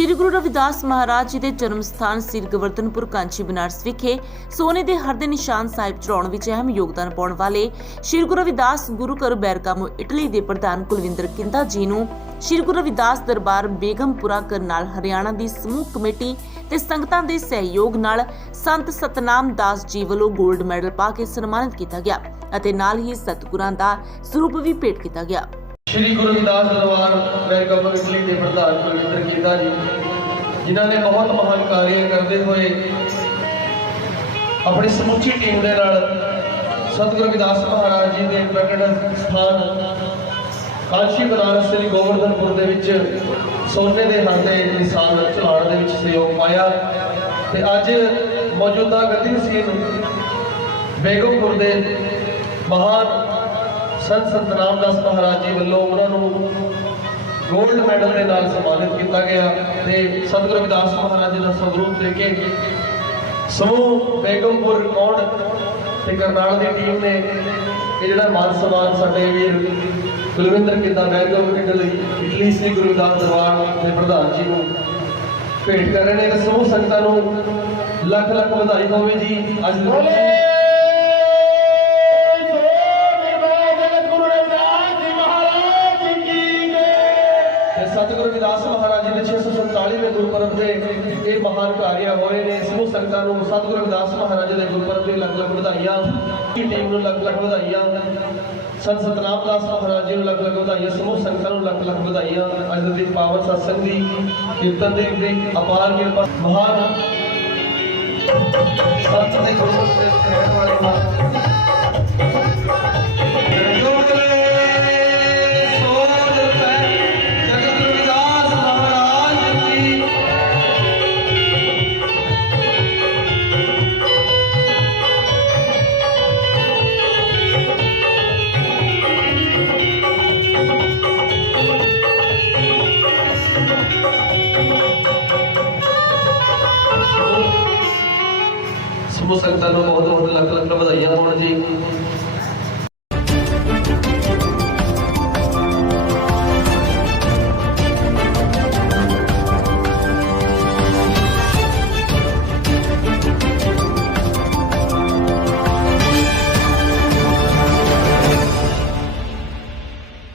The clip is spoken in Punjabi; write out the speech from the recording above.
ਸ਼੍ਰੀ ਗੁਰੂ ਰਵਿਦਾਸ ਮਹਾਰਾਜ ਜੀ ਦੇ ਜਨਮ ਸਥਾਨ ਸ੍ਰੀ ਗਵਰਧਨਪੁਰ ਕਾਂਚੀ ਬਨਾਰਸ ਵਿਖੇ ਸੋਨੇ ਦੇ ਹਰ ਦੇ ਨਿਸ਼ਾਨ ਸਾਹਿਬ ਚੜਾਉਣ ਵਿੱਚ ਅਹਿਮ ਯੋਗਦਾਨ ਪਾਉਣ ਵਾਲੇ ਸ਼੍ਰੀ ਗੁਰੂ ਰਵਿਦਾਸ ਗੁਰੂ ਘਰ ਬੈਰਕਾਮੋ ਇਟਲੀ ਦੇ ਪ੍ਰਧਾਨ ਕੁਲਵਿੰਦਰ ਕਿੰਦਾ ਜੀ ਨੂੰ ਸ਼੍ਰੀ ਗੁਰੂ ਰਵਿਦਾਸ ਦਰਬਾਰ ਬੇਗਮਪੁਰਾ ਕਰਨਾਲ ਹਰਿਆਣਾ ਦੀ ਸਮੂਹ ਕਮੇਟੀ ਤੇ ਸੰਗਤਾਂ ਦੇ ਸਹਿਯੋਗ ਨਾਲ ਸੰਤ ਸਤਨਾਮ ਦਾਸ ਜੀ ਵੱਲੋਂ 골ਡ ਮੈਡਲ ਪਾ ਕੇ ਸਨਮਾਨਿਤ ਕੀਤਾ ਗਿਆ ਅਤੇ ਨਾਲ ਹੀ ਸਤਿਗੁਰਾਂ ਦਾ ਸਰੂਪ ਵੀ ਭੇਟ ਕੀਤਾ ਗਿਆ। ਸ਼੍ਰੀ ਗੁਰੂ ਰਵਿਦਾਸ ਦਰਬਾਰ ਵੈਲਕਮ ਇਟਲੀ ਦੇ ਪ੍ਰਧਾਨ ਕੁਲਵਿੰਦਰ ਕੀਤਾ ਜੀ, ਜਿਨ੍ਹਾਂ ਨੇ ਬਹੁਤ ਮਹਾਨ ਕਾਰਜ ਕਰਦੇ ਹੋਏ ਆਪਣੀ ਸਮੁੱਚੀ ਟੀਮ ਦੇ ਨਾਲ ਸਤਿਗੁਰੂ ਰਵਿਦਾਸ ਮਹਾਰਾਜ ਜੀ ਦੇ ਪ੍ਰਗਟ ਸਥਾਨ ਕਾਸ਼ੀ ਬਨਾਰਸ ਸ੍ਰੀ ਗੋਵਰਧਨਪੁਰ ਦੇ ਵਿੱਚ ਸੋਨੇ ਦੇ ਹਰ ਦੇ ਨਿਸ਼ਾਨ ਚਲਾਉਣ ਦੇ ਵਿੱਚ ਸਹਿਯੋਗ ਪਾਇਆ। ਤੇ ਅੱਜ ਮੌਜੂਦਾ ਗਤੀ ਸੀਨ ਬੇਗਮਪੁਰ ਦੇ ਮਹਾਨ ਸੰਤ ਸਤਨਾਮ ਦਾਸ ਮਹਾਰਾਜ ਜੀ ਵੱਲੋਂ ਉਹਨਾਂ ਨੂੰ ਗੋਲਡ ਮੈਡਲ ਦੇ ਨਾਲ ਸਨਮਾਨਿਤ ਕੀਤਾ ਗਿਆ ਤੇ ਸਤਿਗੁਰੂ ਰਵਿਦਾਸ ਮਹਾਰਾਜ ਜੀ ਦਾ ਸਵਰੂਪ ਦੇ ਕੇ ਸਮੂਹ ਬੇਗਮਪੁਰ ਕੌਣ ਤੇ ਕਰਨਾਲ ਦੀ ਟੀਮ ਨੇ ਇਹ ਜਿਹੜਾ ਮਾਨ ਸਨਮਾਨ ਸਾਡੇ ਵੀਰ ਕੁਲਵਿੰਦਰ ਕਿੱਦਾ welcome Italy Italy Shri Guru Ravidas Darbar ਦੇ ਪ੍ਰਧਾਨ ਜੀ ਨੂੰ ਭੇਟ ਕਰ ਰਹੇ ਨੇ ਤੇ ਸਮੂਹ ਸੰਗਤਾਂ ਨੂੰ ਲੱਖ ਲੱਖ ਵਧਾਈ ਹੋਵੇ ਜੀ। ਅੱਜ ਦੇ ਸਤਿਗੁਰੂ ਰਵਿਦਾਸ ਮਹਾਰਾਜ ਜੀ ਦੇ 647ਵੇਂ ਗੁਰਪੁਰਬ ਦੇ ਇਹ ਮਹਾਨ ਕਾਰਿਆ ਹੋਏ ਨੇ। ਸਮੂਹ ਸੰਗਤਾਂ ਨੂੰ ਸਤਿਗੁਰੂ ਰਵਿਦਾਸ ਮਹਾਰਾਜ ਦੇ ਗੁਰਪੁਰਬ ਦੇ ਲੱਖ ਲੱਖ ਵਧਾਈਆਂ ਕੀ ਟੀਮ ਨੂੰ ਲੱਖ ਲੱਖ ਵਧਾਈਆਂ, ਸੰਤ ਸਤਨਾਮ ਦਾਸ ਮਹਾਰਾਜ ਜੀ ਨੂੰ ਲੱਖ ਲੱਖ ਵਧਾਈਆਂ, ਸਮੂਹ ਸੰਗਤਾਂ ਨੂੰ ਲੱਖ ਲੱਖ ਵਧਾਈਆਂ। ਅੱਜ ਦੇ ਪਾਵਨ ਸਤਸੰਗ ਦੀ ਕੀਰਤਨ ਦੇ ਦੀ ਅਪਾਰ ਕਿਰਪਾ, ਮਹਾਨ ਸੰਤ ਦੇ ਗੁਰਮੁਖ ਦੇ ਸਮੂਹ ਸੰਗਤਾਂ ਨੂੰ ਬਹੁਤ ਬਹੁਤ